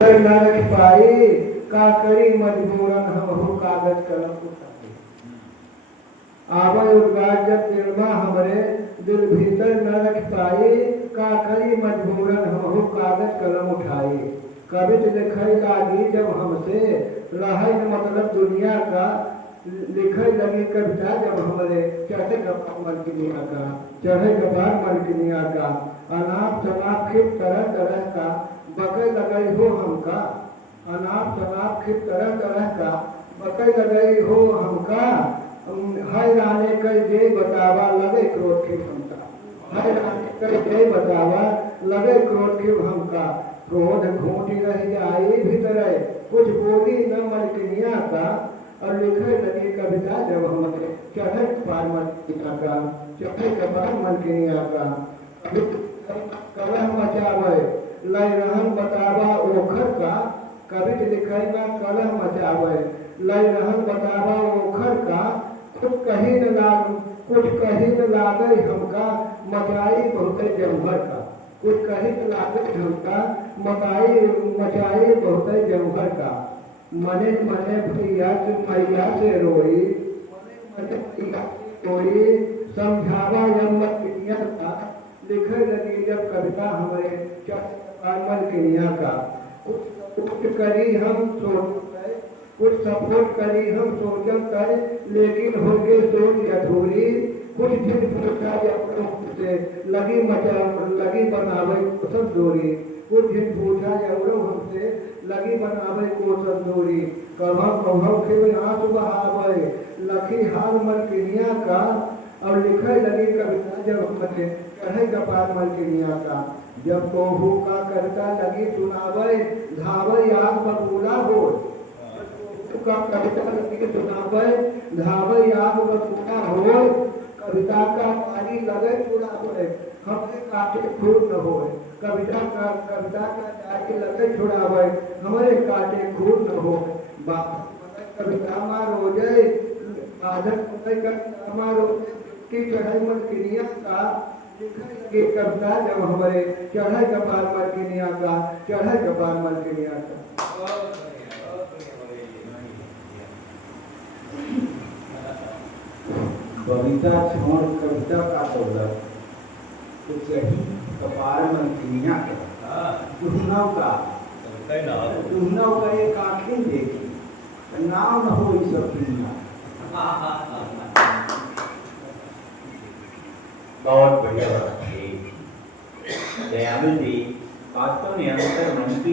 न रख पाई का करी मजबूरन हम हो कागज कलम उठाए। आवे उद्गार जब निर्मा हमरे दिल भीतर न रख पाई का करी मजबूरन हम हो कागज कलम उठाए। कवित लिखे लागी जब हमसे रहे न मतलब दुनिया का लिखे लगी कविता जब हमरे चढ़े कपार मलकिनिया का चढ़े कपार मलकिनिया का अनाप शनाप खिप तरह तरह का बके लगई हो हमका अनाप शनाप खिप तरह तरह का बके लगई हो हमका है राने कई जे बतावा लगे क्रोध खिप हमका है राने कई जे बतावा लगे क्रोध खिप हमका क्रोध घूटी रह जाई भीतर कुछ बोली न मलकिनिया का और लिखे लगी कविता जब हमरे चढ़े कपार मलकिनिया का चढ़े कपार मलकिनिया का कलह मचावे लय रहन बतावा ओखर का कवित लिखेगा कलह मचावे लय रहन बतावा ओखर का कुछ कहीं न लागे हमका मचाई बहुते जमघर का कुछ कहीं न लागे हमका मचाई बहुते जमघर का मने मने भैया से मैया से रोई मने भैया रोई समझावा मलकिनिया का लिखे लगी जब कविता हमारे मलकिनिया का कुछ करी हम सोच कुछ सपोर्ट करी हम सोचल कर लेकिन हो गए सोच अधूरी कुछ दिन पूछा से लगी बनावे सब दूरी कुछ दिन पूछा हमसे लगी बनावे कोसम दूरी कभव खेल आंसू बहावे लखी हाल मलकिनिया का और लिखे लगी कविता जब हमसे चढ़े कपार मलकिनिया का जब कोहू का कविता लगी सुनावे धावे आग बबूला हो का कविता लगी सुनावे धावे आग बबूला हो कविता का पानी लगे छुड़ावे हमें काटे खून न होए कविता का जाके लगे छुड़ावे हमारे काटे खून न होए कविता मारो जय आदर कविता मारो की चढ़ाई मलकिनिया का लिखे कविता जब हमारे चढ़ाई कपार मलकिनिया का चढ़ाई कपार मलकिनिया का कविता छोड़ कविता का दौलत तो चढ़ी कपार मलकिनिया का दुहनाव का एक आँखें देखी नाम न हो इस दुनिया। बहुत बढ़िया बात है दयालु जी वास्तव में अंतर मन की